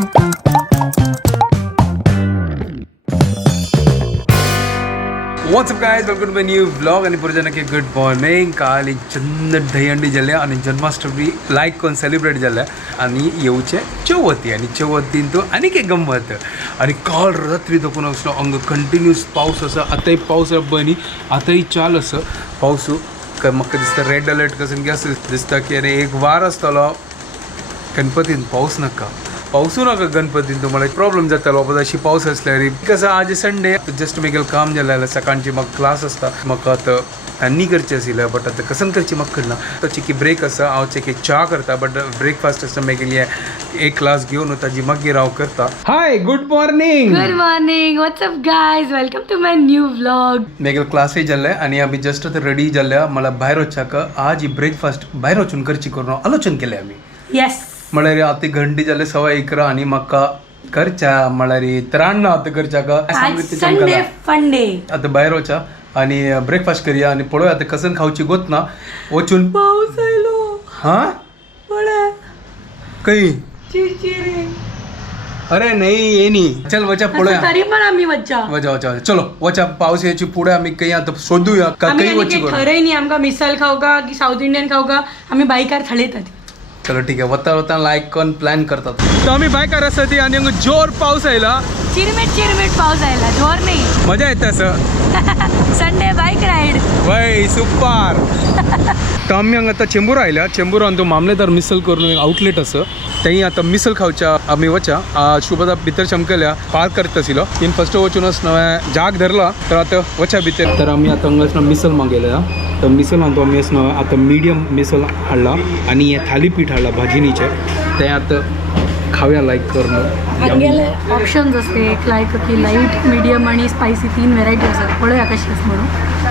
What's up guys, welcome to my new vlog आणि पुढे जनके गुड मॉर्निंग. काल चंद दहीहंडी जाल्या आणि जन्माष्टमी लाईक करून सेलिब्रेट जाल्या आणि येऊचे चौवती आणि चौवतीन तो आनीक एक गंमत आणि काल रात्री दाखवून असलो अंग कंटिन्यूस पाऊस असा. आताही पाऊस बनी आताही चाल असं पाऊस म्हाका दिसता रेड अलर्ट कसं की असं दिसता की अरे एक वार आसतलो गणपतीन पाऊस नाका पावसू नका गणपतीन तुम्हाला प्रॉब्लेम जातालो बाबा अशी पाऊस असल्यार कसं आज संडे जस्ट मेगेल काम जालें सकाळची म्हाका क्लास आसता म्हाका आतां आनी करची आशिल्लें बट आतां कसन करची म्हाका कळना. ताची की ब्रेक आसा हांव एक च्या करता बट ब्रेकफास्ट आसता मेगेल एक क्लास घेवन ताजी मागीर हांव करता. Hi good morning. Good morning. What's up guys, welcome to my new vlog. मेगेल क्लासय जाल्ले आनी आमी जस्ट आतां रेडी जाल्ल्या मला भायर वचच्याक आज ही ब्रेकफास्ट भायर वचून करची करून आलोचन केलें आमी. येस म्हळ्यार आतां घंटी जाले 11:15 आनी म्हाका करच्या म्हळ्यार 93 आतां करच्याक संडे फन डे. आतां भायर वचा आनी ब्रेकफास्ट करया आनी पळोवया आतां कसन खावची गोत ना वचून. पाऊस आयलो. हा खंय चिरचिरी. अरे नाही ये नी चल वचा पळोवया. तरी पण आम्ही वच्चा वचा चलो वचा पावस याची पुढे आमी खंय आतां सोदूया का खंय वची करून. ठरय न्ही आमकां मिसल खावका की साऊथ इंडियन खावका आम्ही बायकार थळयतात. चलो ठीक आहे वता वता लायक करून प्लॅन करतात. तर आम्ही बायकार आसा ती आनी हांगा जोर पावस आयला. चिरमिट पाऊस आयला, जोर नाही. मजा येता असं संडे बाईक राईड. वय सुपर. तर आम्ही हांगा आतां चेंबूर आयल्या. चेंबूरान तो मामलेदार मिसल करून एक आउटलेट आसा थंय आतां मिसल खावच्या आमी वचा. शुभदा भितर चमकल्या पार्क करता आशिल्लो तीन फर्स्ट वचूनच नवें जाग धरला तर आतां वचा भितर. तर आमी आतां हांगा मिसल मागयल्या. तर मिसल हांव आमी आतां मिडियम मिसल हाडला आनी हें थालीपीठ हाडला भाजिनीचें तें आतां खावया लायक करून. ऑप्शन्स असते एक लायक की लाईट मिडियम आणि स्पायसी 3 व्हेरायटी असतात. पळोवया कशी आसा म्हणून.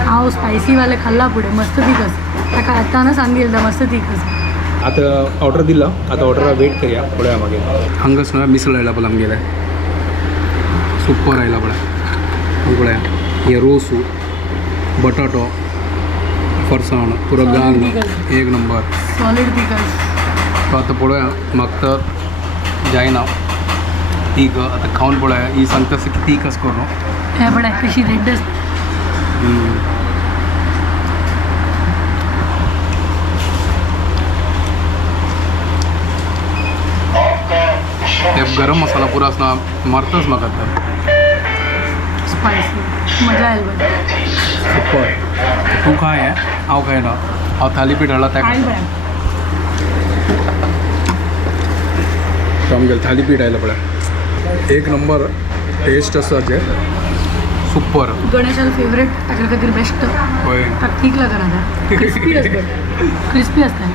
हांव स्पायसीवाले खाल्ला पुढे मस्त तीख आसा. ताका आतांच सांगितलं तर मस्त तीख आसा. आतां ऑर्डर दिला आतां ऑर्डरा वेट करया पळोवया मागीर. हांगाच नव्या मिसल आयला पळय आमगेले सुपर आयला पळय पळया हे रोसू बटाटो फरसाण पुरो घाल एक नंबर सॉलिड तीख आसा. आतां पळोवया म्हाका तर जायना तीख आतां खावन पळोवया ही सांगता की तीख आसा करून. हे पळय कशी रेड आसा. ते गरम मसाला पुरो आसना मारताच म्हाका तर स्पायसी मजा आयली बघ. सुपर. तूं खाय हांव खायना हांव थालीपीठ हाडला त्या आमगेलें थालीपीठ आयलां पळय एक नंबर टेस्ट आसा जे सुपर. गणेशाला फेवरेट ताका खातीर बेस्ट. होय ताका ठीक लागना आता. क्रिस्पी असता क्रिस्पी असता.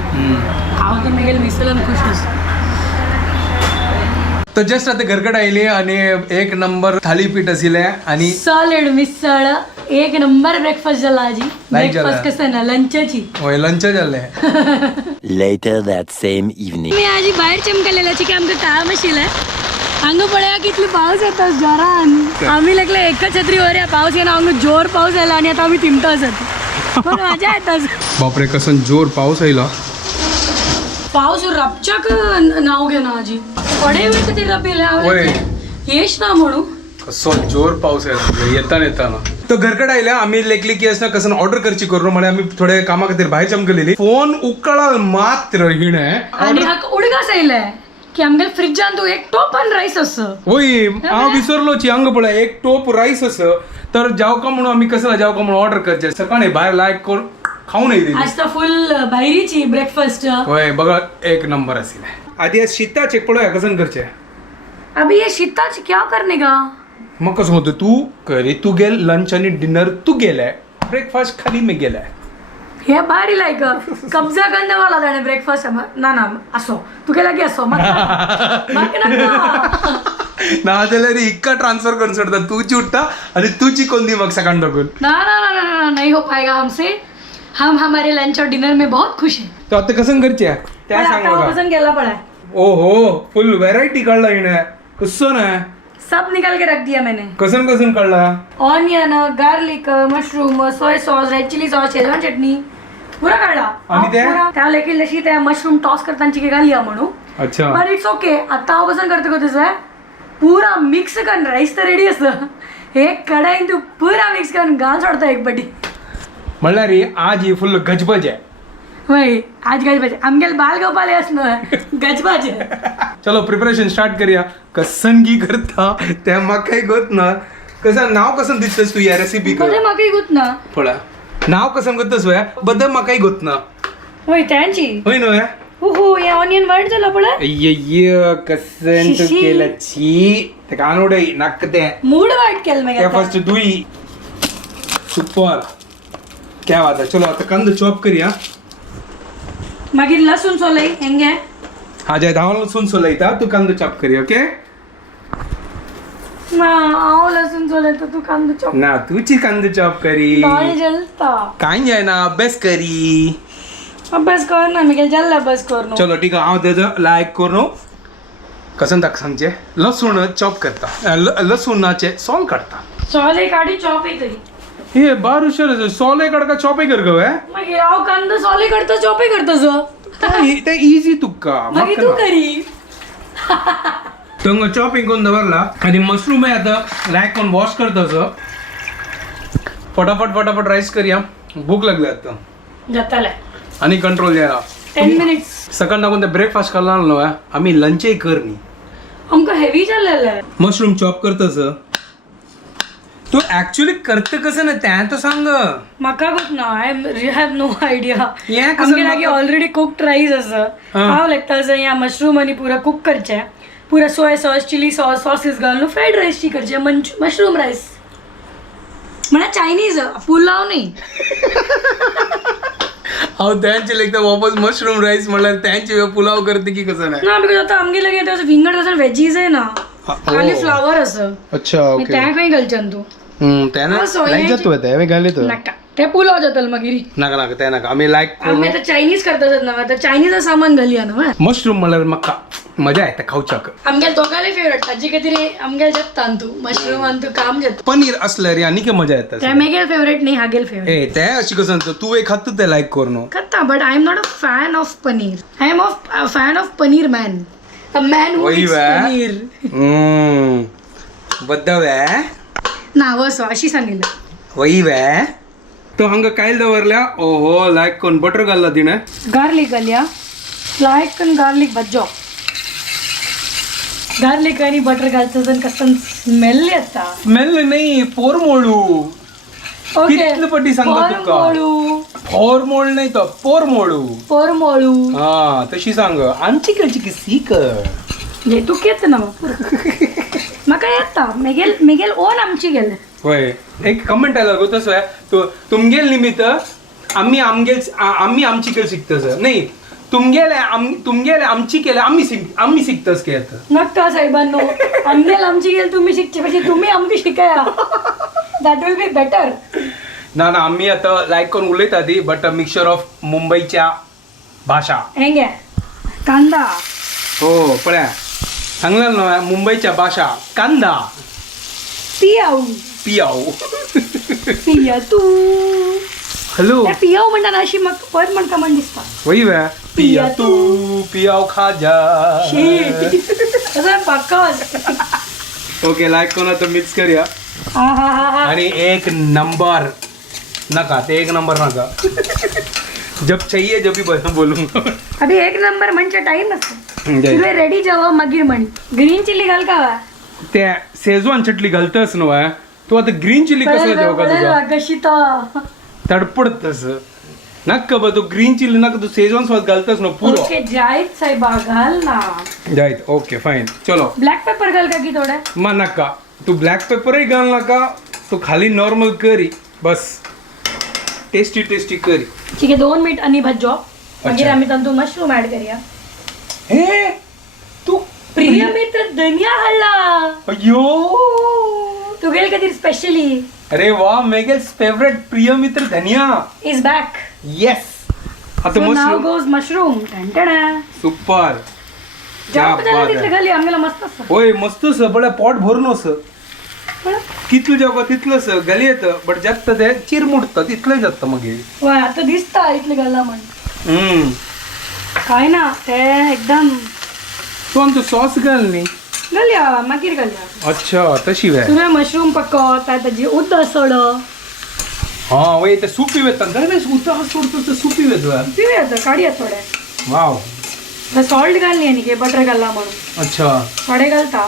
हांव तर मेगेल मिसलान खुश आसा. तर जस्ट आता घरकडे आयली आणि एक नंबर थालीपीठ आशिल्लें आणि सॉलिड मिसळ. एक नंबर ब्रेकफास्ट जाला आजी. ब्रेकफास्ट कसं ना लंचाची. होय लंच जाल्लें. Later that same evening. मी आजी बाहेर चमकलेल्याची की आमकां काम आशिल्लें. हांगा पळया कितली पावस येता जोरान. आम्ही लागले एका छत्री वर या पावस येना हांगा जोर पावस आयला आणि आता आम्ही तिमतो आसात. पण मजा येता. बापरे कसन जोर पाऊस आयला. पाऊस रपच्याक नाव घे ना आजी. पडे वेळ किती रपेल होय येश ना म्हणू. कसो जोर पाऊस आयला येताना. तर घरकडे आयल्या आम्ही लेखली की असं कसं ऑर्डर करची करून म्हणजे आम्ही थोडे कामा खातीर भायर चमकलेली. फोन उकळाल मात्र हिणे आणि हाका उडगास आयलाय की आमगे फ्रिजान तू एक टोप आणि राईस असं. होय हांव विसरलोची हांगा पळय एक टोप राईस आसा तर जावका म्हणून आम्ही कसं जावका म्हणून ऑर्डर करचे सकाळी भायर लायक करून खाऊन येयली. आज तर फुल भायरीची ब्रेकफास्ट. होय बघा एक नंबर आशिल्लें. आधी शीताचे पळोवया कसं करचें. अभी ये शीताची क्या करने का. मग कसं होतं तू करी तू गेल लंच आणि डिनर तू गेलाय ब्रेकफास्ट खाली मी गेलाय. हे भारी लायक कब्जा करने वाला जाणे ब्रेकफास्ट. ना ना असो तू केला की असो ना जाल्यार इक्का ट्रान्सफर करून सोडता तूची उठता आणि तूची कोण दी मग सकाळ टाकून. ना ना ना ना नहीं हो पाएगा हमसे. हम हमारे लंच और डिनर में बहुत खुश हैं. तो आता कसं करचे त्या सांग बघा. पसंद केला पड़ा. ओहो फुल व्हेरायटी काढला हिने कसं ना सब निकाल के रख दिया मैंने. कसन कसन काढला. Onion garlic mushroom soy sauce red chilli sauce schezwan चटणी पुरा काढला. आणि त्या त्या लेकिन जशी त्या मशरूम टॉस करताना की घालया म्हणून अच्छा पण इट्स ओके. आता हांव कसं करता गो तसं पुरा मिक्स करून राईस तर रेडी असतं. एक कडाईन तू पुरा मिक्स करून घाल सोडता एक पटी. म्हणल्यार ही आज ही फुल गजबज आहे. वय आज गजबाजे आमगेल बाल गोपाले असणं गजबाजे. चलो प्रिपरेशन स्टार्ट करूया. कसनगी करता त्या म्हाका गोत ना. कसं नाव कसं दिसतस तू या रेसिपी बदल म्हाका गुत ना. पळा नाव कसं करतस वया बद्दल म्हाकाय गोत ना. वय त्यांची होय न्हू या हो हे ऑनियन वाईट झालं पळा. अय्य कसं तू शिशी. केलं छी ते कानोडे नाक ते मूड वाईट केलं त्या मग फर्स्ट दुई सुपर क्या बात आहे. चलो आता कांदा चॉप करूया. मागीर लसूण सोलय हेंगे हा जय धावून लसूण सोलयता तू कांदा चॉप करूया ओके. ना हांव लसूण सोलय तर तू कांदो चॉप ना तुची कांदा चॉप करी डाळ जलता. काय जाय ना अभ्यास करी. अभ्यास कर ना मी जल्ला अभ्यास कर न्हू. चलो ठीक आहे हांव तेजो लायक करू. कसं ताका सांगचे लसूण चॉप करता लसूणाचे सोल काढता. सोलय काडी चॉप तरी हे बार हुशार सोले काडका चॉपय कर गो मागीर हांव कांदो सोलय करता चॉपय करता जो. ते इझी तुका मागीर तू करी. तो चॉपिंग करून दवरला आणि मशरूम आहे आता लायक करून वॉश करता. फटाफट फटाफट राईस करूया. भूक लागली आता जाताले आणि कंट्रोल द्यायला 10 मिनिट्स. सकाळ नाकून ते ब्रेकफास्ट करला न्हू आम्ही लंचय करनी. आमकां हेवी जाल्लें. मशरूम चॉप करतस तू ऍक्च्युली करत कसं ना त्या तो सांग. म्हाका गुत ना आय हॅव नो आयडिया. हें कसं आमगे लागी म्हाका- ऑलरेडी कुक्ड राईस आसा. हांव लागता असं या मशरूम आनी पुरा कुक करचे. पुरा सोया सॉस चिली सॉस सॉसीस घालून फ्रायड राईसची करचे मशरूम राईस. म्हणा चायनीज पुलाव नाही. हांव त्यांचे लेखता वापस मशरूम राईस म्हणल्यार त्यांचे पुलाव करते की कसं नाही. ना बिकॉज आता आमगे लागी आता विंगड असं वेजीज आहे ना खाली फ्लावर असं अच्छा त्या खंय घालच्यान तू त्यानं हा, सोयाची- लाईक जातो ते घाले तो नाका ते पुलाव जातल मागीर. नाका नाका त्या नाका आम्ही लाईक आम्ही आता चायनीज करतात ना आता चायनीज सामान घालया ना. मशरूम म्हणल्यार म्हाका मजा येता खावच्याक. आमगे दोगाले फेवरेट ताजी कितें आमगे जगता तू मशरूम आनी तू काम जाता. पनीर असलं रे आनी मजा येता. ते मेगेल फेवरेट नाही हागेल फेवरेट. ए ते अशी कसं तू एक खात ते लाईक करू. करता but I am not a fan of paneer. I am a fan of paneer man. A man who वही इट्स वा. पनीर. बद्द वे नाव असो अशी सांगितलं. वही वे तो हंग कायल दवरल्या. ओहो लाईक कोण बटर घालला तिने. गार्लिक घालया लायक करून गार्लिक भज्जो. गार्लिक आणि बटर घालचं तर कसं स्मेल येता. स्मेल नाही पोर मोळू. कितलं पटी सांगता तुका. पोर नाही तो पोर मोळू. हा तशी सांग आमची कडची की सीक जे तू केत ना म्हाका येता मेगेल ओन आमची गेले. होय एक कमेंट आला गो तसं तो तुमगेल निमित्त आम्ही आमची केलं शिकतस नाही तुमगेले आमची केलं आम्ही शिकतस की आता. नक्का साहेबांनो आमगेल आमची गेल तुम्ही शिकचे म्हणजे तुम्ही आमची शिकाया. That will be better. ना आम्ही आता लाईक करून उलयता ती बट मिक्सचर ऑफ मुंबईच्या भाषा. हेंगे कांदा हो पळ्या सांगलं ना मुंबईच्या भाषा कांदा पियाऊ पियाव. पिया तू हॅलो त्या पियाऊ म्हणटा अशी मग परत म्हणता म्हण दिसता. वही वे पिया तू पियाव खाजा. पक्का. ओके लाईक करून आता मिक्स करूया. आणि एक नंबर नका ते एक नंबर नका. जब चाहिए जब भी बोलूंगा. अभी एक नंबर म्हणजे टाइम असतो. रेडी जेव्हा मागीर म्हण. ग्रीन चिल्ली घाल का त्या शेजवान चटणी घालतस न्हू तू आता ग्रीन चिल्ली कसं जेवका तुझा कशी तर तडपडतस नक्का बा तू ग्रीन चिल्ली नका तू शेजवान सॉस घालतस न्हू पुरो. ओके जायत साहेबा घाल ना. जायत ओके फाईन चलो. ब्लॅक पेपर घाल का की थोडं. मा नका तू ब्लॅक पेपरही घाल नका. तू खाली नॉर्मल करी बस. टेस्टी करी. ठीक आहे 2 मिनिट आणि भज्जो मागीर आम्ही तंतू मशरूम ऍड करूया. हे तू प्रिय मित्र धनिया हाडला. अयो तुगेल खातीर स्पेशली. अरे वा मेगेल्स फेवरेट प्रिय मित्र धनिया इज बॅक. येस आता नाव मशरूम गोज मशरूम. सुपर. क्या बात तिथे आहे. घाली आम्हाला मस्त असतं. होय मस्त स बडा पॉट भरून अस कितलं जेवका तितलंच घाली येतं बट जास्त ते चिरमुडतं तिथलं जातं मग हे. वा आता दिसता इथले घाला म्हण. हम्म काय ना ते एकदम तू आमचं सॉस घाल न्ही घालया मागीर घालया अच्छा तशी वे तुवें मशरूम पकत ताजी उद्द सोड हा वय ते सूप पिवेत गणेश उता सोडतो ते सूप पिवेत वे पिवया काडया थोडे वाव सॉल्ट घालली आनी की बटर घालला म्हणून अच्छा थोडे घालता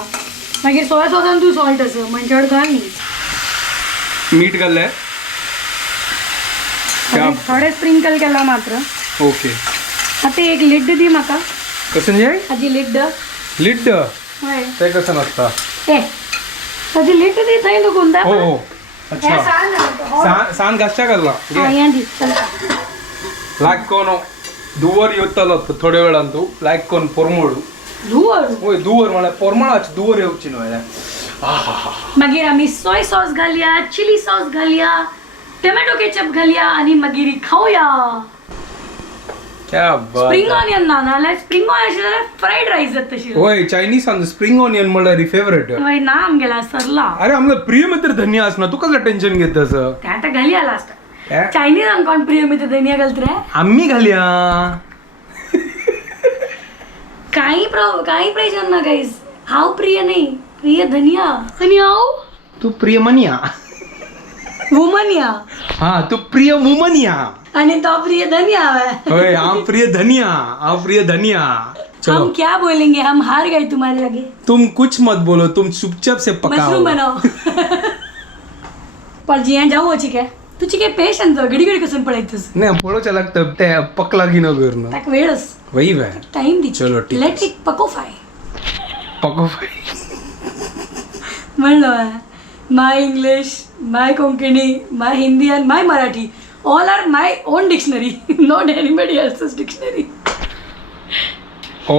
मागीर सोया सॉसान तूं सॉल्ट असं म्हणजे चड घाल न्ही मीठ घालले क्या थोडे स्प्रिंकल केला मात्र ओके आता एक लिड दी म्हाका कसं जे ताजी लिड लिड हय ते कसं नसता ए ताजी लिड दी थंय दुखून दा हो हो अच्छा सान घासच्या घालला हें दी चलता लायक कोण दुवर येतलो थोड्या वेळान तू लायक कोण पोरमोळू धुवर होय दुवर म्हळ्यार पोरमाळाची दुवर येवची न्हय मागीर आमी सोय सॉस घालया चिली सॉस घालया टोमॅटो केचप घालया आणि मागीर खावया क्या बात स्प्रिंग ऑनियन ना नाल्यार स्प्रिंग ऑनियन आशिल्ल्यार फ्रायड रायस जाता तशी होय चायनीज स्प्रिंग ऑनियन म्हळ्यार फेवरेट वय नाम गेला सरला अरे आमचं प्रिय मित्र धन्य असणार तू कसं टेन्शन घेत तसं ते आता घालया लास्ट ए? चायनीज कोण प्रिय मित्र धनिया घालत रे आम्ही घालया काही प्रेशर ना गाईज हाव प्रिय नाही प्रिय धनिया आणि हाव तू प्रिय मनिया वुमन या हा तू प्रिय वुमन या आणि तो प्रिय धनिया है होय हम प्रिय धनिया हम प्रिय धनिया हम चलो क्या बोलेंगे हम हार गए तुम्हारे आगे तुम कुछ मत बोलो तुम चुपचाप से पकाओ मशरूम बनाओ पर जी जाऊ अच्छी काय तुझी काय पेशंट घडी घडी कसून पडायचंस नाही पळोवचें लागतं ते पकला की न करणं ताक वेळच वही वे टाइम दी चलो, ठीक लेट इट पको फाय पको म्हणलं my English my Konkani my Hindi and my Marathi all are my own dictionary not anybody एल्सच डिक्शनरी ओ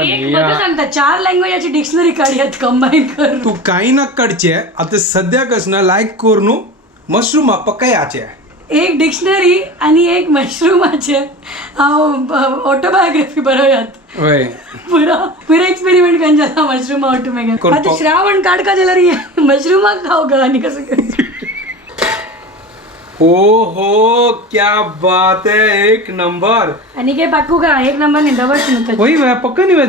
एक बघ सांगता 4 लँग्वेजाची डिक्शनरी काढयात कंबाईन कर तू काही ना कडचे आता सध्या कसं लायक करून मशरूम पकायाचे एक डिक्शनरी आणि एक मशरूमाचे ऑटोबायोग्राफी बरोयात होय पुरा एक्सपेरिमेंट करून जाला मशरूम ऑटोमेगा आता श्रावण काढका जाल्यार मशरूमा खाऊ ग आणि कसं करायचं हो क्या बात है एक नंबर आणि काय पाकू का एक नंबर नाही डबल वही वे पक्का नहीं वे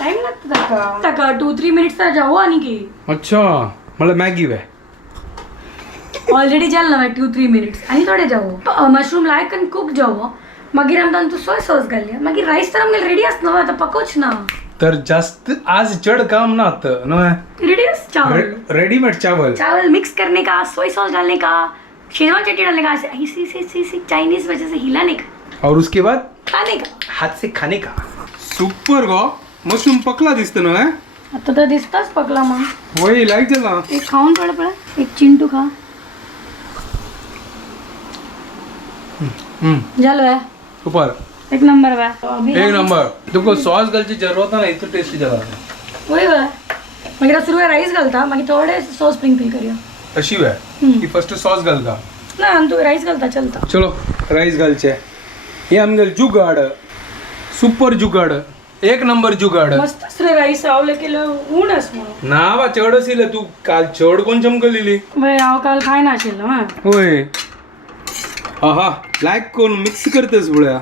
टाइम लागतो ताका 2-3 मिनिट्स तर जावो आणि की अच्छा मला मॅगी वे ऑलरेडी जाल ना 2-3 मिनिट्स आणि थोडे जावो मशरूम लायक आणि कुक जावो मागीर आमकां तू सोय सॉस घालया मागीर राईस तर आमगे रेडी आसना आता पकोच ना तर जास्त आज चढ काम ना रेडी आस चावल रेडीमेड चावल चावल मिक्स करने का सोय सॉस डालने का शेजवान चटनी डालने का ऐसे चाइनीज वजह से हिलाने का और उसके बाद खाने का हाथ से खाने का सुपर गो मशरूम पकला दिसत ना आता तर दिसताच पकला मग वही लाईक झाला एक खाऊन पडा एक चिंटू खा झालो है सुपर एक नंबर वा एक नंबर तुमको सॉस घालची जरूरत नाही इतकं टेस्टी झाला वय वा मागीर सुरवात राईस घालता मागीर थोडे सॉस स्प्रिंकल करया अशी वे की फर्स्ट सॉस घालता ना आनी तू राईस घालता चलता चलो राईस घालचे हे आमगेल जुगाड सुपर जुगाड एक नंबर जुगाड मस्त असले राईस आवले केलं ऊन आस म्हणून ना बा चढ असिले तू काल चढ कोण चमकलेली वय हांव काल खाय नाशिल्लो हा होय आहा लायक कोण मिक्स करतेस बुळ्या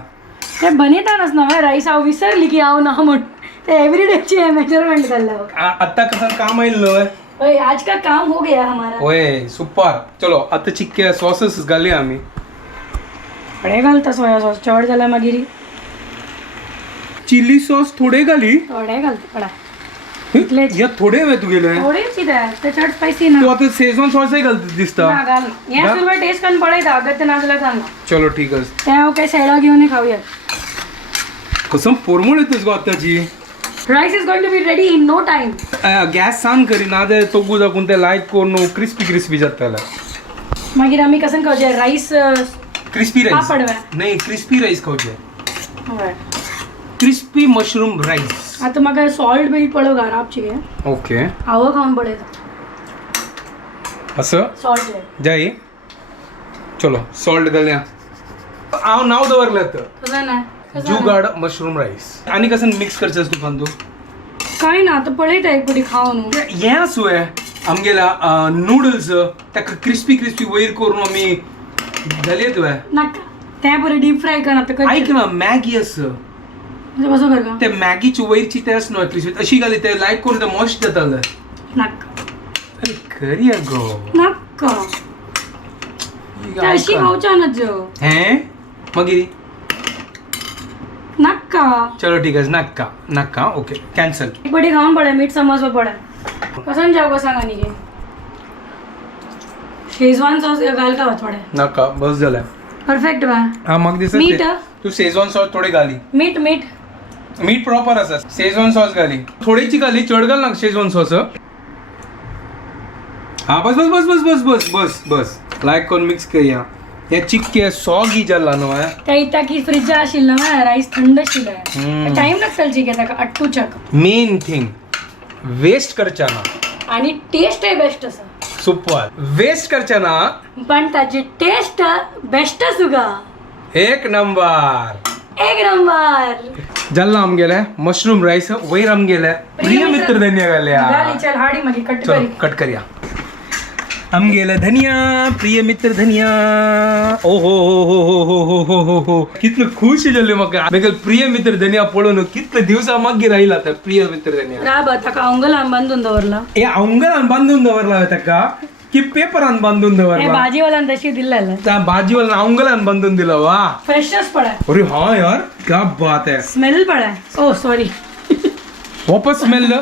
ते बनेतानच ना राईस हांव विसरली की हांव ना म्हण ते एवरीडेची मेजरमेंट घालला आता कसं काम येईल न्हय वय आज का काम हो गया हमारा होय सुपर चलो आता चिक्के सॉसेस घाली आम्ही थोडे घालता सोया सॉस चड जाल्यार मागीर चिली सॉस थोडे घाली थोडे घालता पडा या थोडे वे तुगेले थोडे कित्याक ते चड स्पायसी तू ना आता शेजवान सॉसही घालते दिसता ना घाल हे सुरवात टेस्ट करून पळयता अगर ते ना जाल्यार घालना चलो ठीक आहे ते हांव काय सायडा घेवन खावया कसं पोरमोळ येतेस गो आताची rice is going to be ready in no time gas सांग करी ना ते तोगू दाखवून ते लायक कोण क्रिस्पी क्रिस्पी जाताला मागीर आमी कसन खावचे राईस क्रिस्पी राईस पापड वे. नाही क्रिस्पी राईस खावचे हय क्रिस्पी मशरूम राईस आता म्हाका सॉल्ट बील्ट पळय घरापची गे ओके हांव खावन पळयता असं सॉल्ट जाई चलो सॉल्ट घालया हांव नाव दवरलें तर कसं ना जुगाड मशरूम राईस आणि कसं मिक्स करचेस तू पण तू काय ना आता पळयता एक पटी खावन हें आसूं आमगेला नूडल्स ताका क्रिस्पी क्रिस्पी वयर करून आमी घालयत वे नाका ते बरें डीप फ्राय कर आता ऐक ना मॅगी आस म्हणजे कसं कर का ते मॅगीची वयरची तेच न्हू एटलीस्ट अशी घाली ते लायक करून ते मॉस्ट जाताले नाक अरे खरी गो नाक अशी खावच्या ना जो हे मागीर नाका चलो ठीक आहे नाका ओके कॅन्सल एक बडी खाऊन पडे मीठ समजवा पडे कसं जाऊ का सांगा नी शेजवान सॉस घाल का थोडे नाका बस झालं परफेक्ट बा हा मग दिसत मीठ ते. तू शेजवान सॉस थोडी घाली मीठ मीठ मीठ प्रॉपर असा शेजवान सॉस घाली थोडीची घाली चढ घाल ना शेजवान सॉस हा बस बस बस बस बस बस बस बस लायक करून मिक्स करूया हे चिक्के सॉ घी जाल्ला न्हू त्या इता की फ्रीज आशिल ना राईस थंड आशिल्ले हम्म. टाइम लागतल चिके ताका अट्टूचक मेन थिंग वेस्ट करच्या ना आणि टेस्ट आहे बेस्ट असा सुपर वेस्ट करच्या ना पण त्याची टेस्ट बेस्ट सुगा एक नंबर एक नंबर जाल्ला आमगेले मशरूम राईस वयर आमगेले प्रिय मित्र धनिया घाल्या गाली चल हाडी मागी कट चलो करी कट करूया आमगेले धनिया प्रिय मित्र धनिया ओ हो कितलं खुश जाले म्हाका मेगेल प्रिय मित्र धनिया पळोवन कितले दिवसा मागीर राहिला तर प्रिय मित्र धनिया राब ताका अंगलान बांधून दवरला ए अंगणान बांधून दवरला ताका की पेपरान बांधून हे दवरला भाजीवाल्यान तशी दिलेलं त्या भाजीवाल्यान अंगणान बांधून दिला वा फ्रेशच पडाय अरे हाँ यार क्या बात है स्मेल पडाय ओ सॉरी वापस स्मेल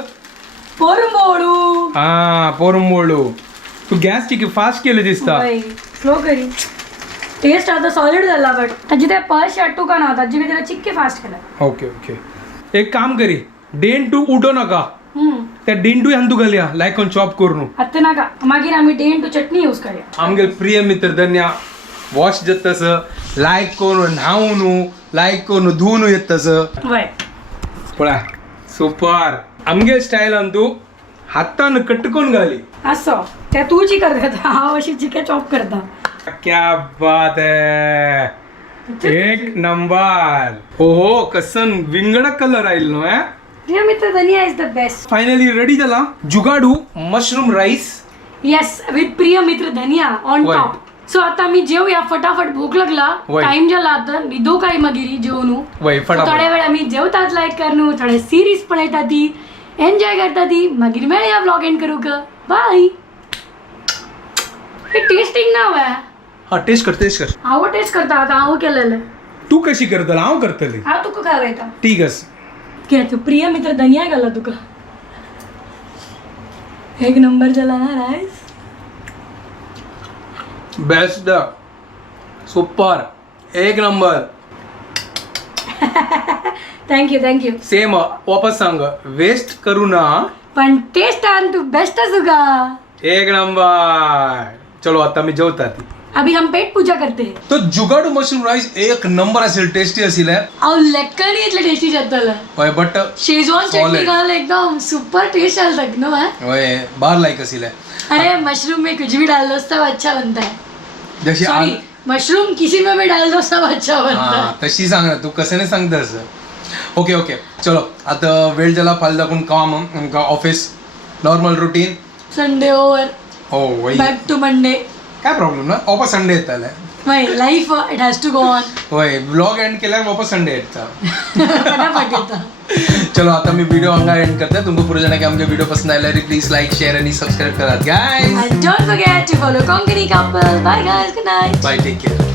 पोरंबोळू हा पोरंबोळू तू गॅस ची फास्ट केलं दिसता स्लो करी टेस्ट आता सॉलिड झाला बट ताजी ते पळश अट्टू का ना ताजी भितर चिक्के फास्ट केला ओके ओके एक काम करी डेंटू उडो नका त्या डेंटू ह्यान तू घालया लायक ऑन चॉप करून आता नाका मागीर आम्ही डेन टू चटणी यूज करूया आमगे प्रिय मित्र धन्या वॉश जेत तस लायक करून न्हावून लायक करून धुवून येत तस वय पळा सुपर आमगे स्टायलान तू हातान कटकून घाली असं त्या तू चिकन करता हांव अशी चिके चॉप करता क्या बात है एक नंबर ओहो कसन विंगड कलर आयल न्हू प्रिय मित्र धनिया is the best finally ready झाला जुगाडू मशरूम राईस येस विथ प्रिय मित्र धनिया ऑन वय. टॉप सो आता मी जेवूया फटाफट भूक लागला वय. टाइम जाला आता निदो काय मागिरी जेवणू वय थोड्या फटाफट वेळ आम्ही जेवतात लाईक करणू थोडे सिरीज पळयता ती एन्जॉय करता ती मागीर मेळया ब्लॉग एंड करू का बाय हे टेस्टिंग नाव आहे हा टेस्ट कर हांव टेस्ट करता आता हांव केलेलं तू कशी करतला हांव करतली हांव तुका खावयता ठीक आहे घे तू प्रिय मित्र धनिया घाला तुका एक नंबर झाला ना राईस बेस्ट सुपर एक नंबर थँक्यू सेम वापस सांग वेस्ट करू ना पण टेस्ट आन तू बेस्ट तुका एक नंबर चलो आता मी जेवतात अभी हम पेट पूजा करते हैं तो जुगाडू मशरूम राईस एक नंबर असेल टेस्टी असेल अहो लेक्कनी इतलं टेस्टी जातलं होय बट शेजवान चटणी Solid. घाल एकदम सुपर टेस्ट आल तक ना होय बार लाईक असेल अरे मशरूम में कुछ भी डाल दो सब अच्छा बनता है जशी सॉरी मशरूम किसी में भी डाल दो सब अच्छा बनता हा है तशी सांग ना तू कशाने सांगतस ओके ओके चलो आता वेळ झाला फाल दाखवून काम office normal routine Sunday over हो वही बॅक टू मंडे काय प्रॉब्लेम ना वापस संडे येताले my life it has to go on होय ब्लॉग एंड केल्यावर वापस संडे येता फटाफट येतं चलो आता मी व्हिडिओ हांगा एंड करते तुमको पुढे जाणे की आमचे व्हिडिओ पसंद आयला प्लीज लाईक शेअर आणि सबस्क्राईब करा guys And don't forget to follow Konkani couple. Bye guys, good night. Bye take care